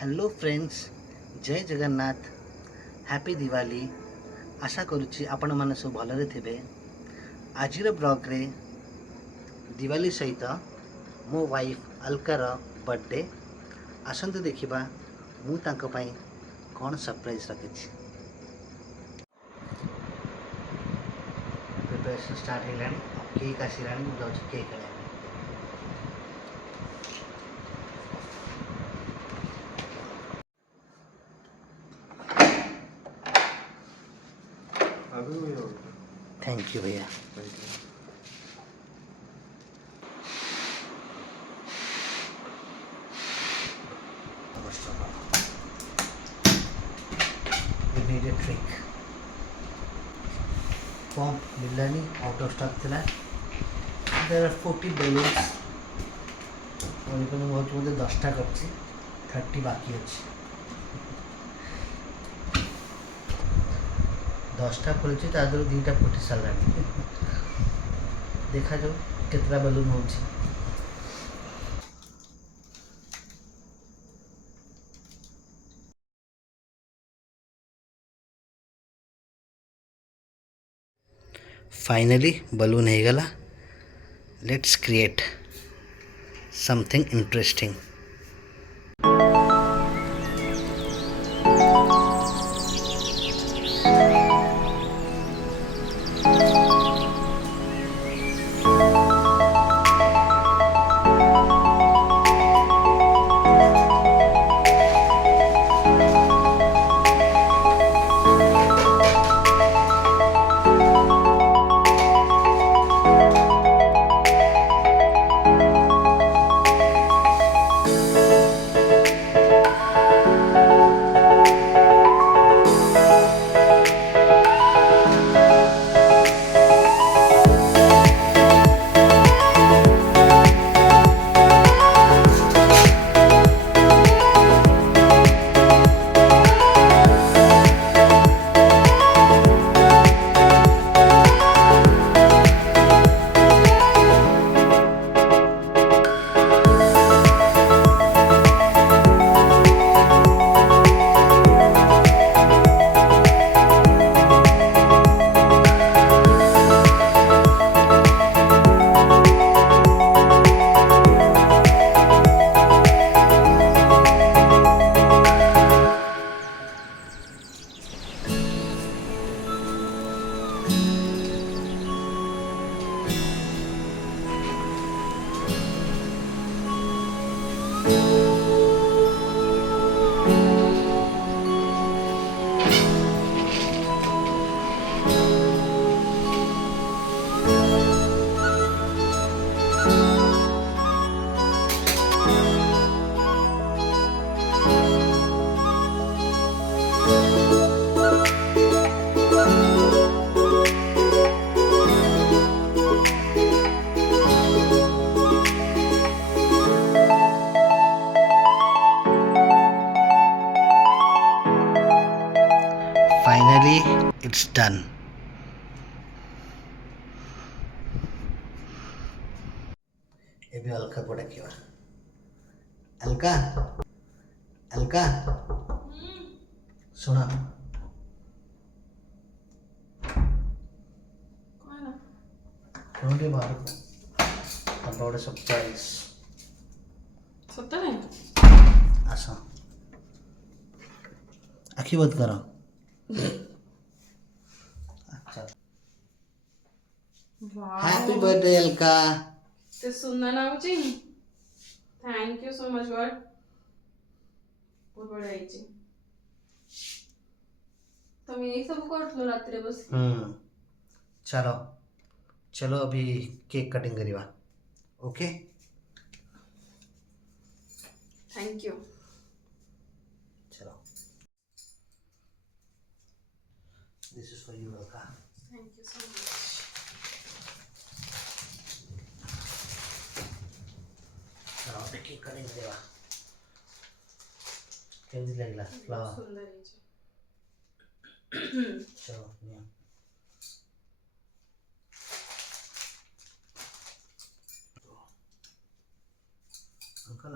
Hello friends, जय Jagannath, happy Diwali. आशा करुच्ची आपण माने सब भलरे थिबे। आजिर ब्लॉग रे दिवाली सहित मो वाइफ अलकार बर्थडे। आसंतु देखिबा मु तांको पई कोन सरप्राइज रखिछि। प्रिपरेशन स्टार्ट हेलानी, केक आसिलानी, मु जाउछि केक आने। थैंक यू भैया। We need a trick. Form मिलनी आउट ऑफ स्टॉक थिला। There are 40 balloons. और इको बहुत मुझे 10टा करछि, 30 बाकी अछि। 10टा खोलछि ता दर 2टा फुटी सालानी। देखा जो कितना बलून होछि। फाइनली बलून हो गला। Let's create something interesting. Finally, it's done. एबे अलका को डाकिवा। अलका, अलका, सुना। कौन के बाहर? अब बड़ा सरप्राइज। सत्तर है? आसा। आँखें बंद करो। अच्छा। Happy birthday Alka. ते सुनना ना मुझे। Thank you so much God. बहुत बड़ा है जी। तो मैं यही सब कर लो रात रे बस। चलो चलो अभी केक कटिंग करिवा। ओके। Thank you. चलो। This is for you Alka. Thank you so much. चलो अभी केक कटिंग करिवा। केमती लागला फ्लावर? सुंदर है जी। चलो निया। Uncle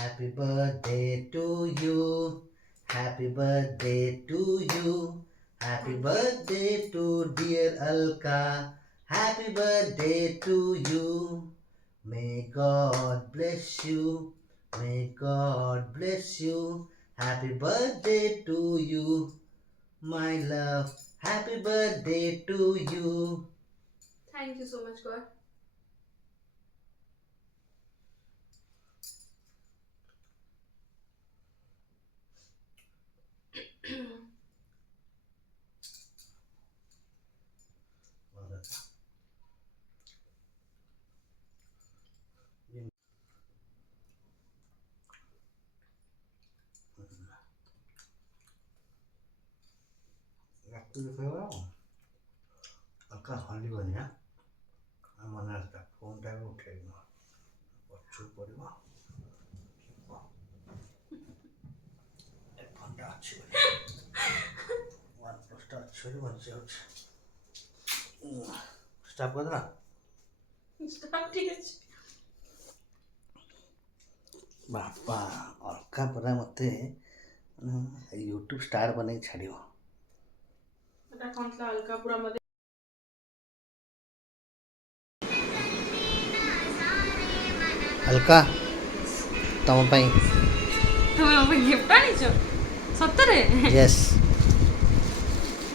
Happy birthday to you. Happy birthday to you. Happy birthday to dear Alka. Happy birthday to you. May God bless you. May God bless you. Happy birthday to you, my love. Happy birthday to you. Thank you so much, God. ଆକା ହଲିବନି ନା ମନେ ରଖିଥା ଫୋନ୍ଟା ବି ଉଠେଇବ ପଛକୁ ପଡ଼ିବ ଏ ଫୋନ୍ଟା ଅଛି ବୋଲି ୱାନ୍ ପ୍ଲସ୍ଟା ଅଛି ବୋଲି ବଞ୍ଚିଯାଉଛି ଷ୍ଟାପ୍ କରିଦେଲା Stop, ঠিক আছে। ବାପା ଅଲକା ପରା ମୋତେ ୟୁଟ୍ୟୁବ୍ ଷ୍ଟାର୍ ବନେଇକି ଛାଡ଼ିବ এটা কন্টলা হালকা পুরো আমাদের ଅଲକା ତମ ପାଇଁ তুমি আমাকে গিফট আনিছো সত্যরে ୟେସ୍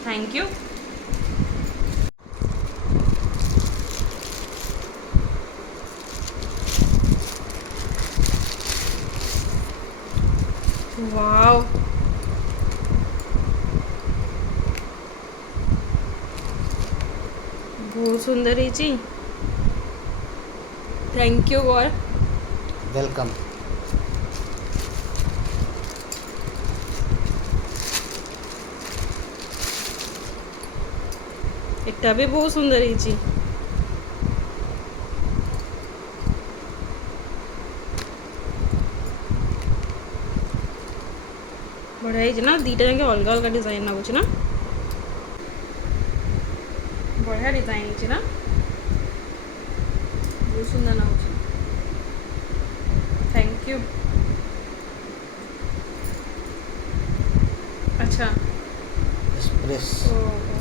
থ্যাংক ইউ ওয়াও ବହୁତ ସୁନ୍ଦର ହେଇଛି ଥ୍ୟାଙ୍କ ୟୁ ଗର୍ ୱେଲକମ୍ এটা ବି ବହୁତ ସୁନ୍ଦର ହେଇଛି ବଢ଼ିଆ ହେଇଛି ନା ଦୁଇଟା ଯାକେ ଅଲଗା ଅଲଗା ଡିଜାଇନ୍ ଲାଗୁଛି ନା ବଢ଼ିଆ ଡିଜାଇନ୍ ହେଇଛି ନା ବହୁତ ସୁନ୍ଦର ଲାଗୁଛି ଥ୍ୟାଙ୍କ ୟୁ ଆଚ୍ଛା ଏକ୍ସପ୍ରେସ୍ ଓହୋ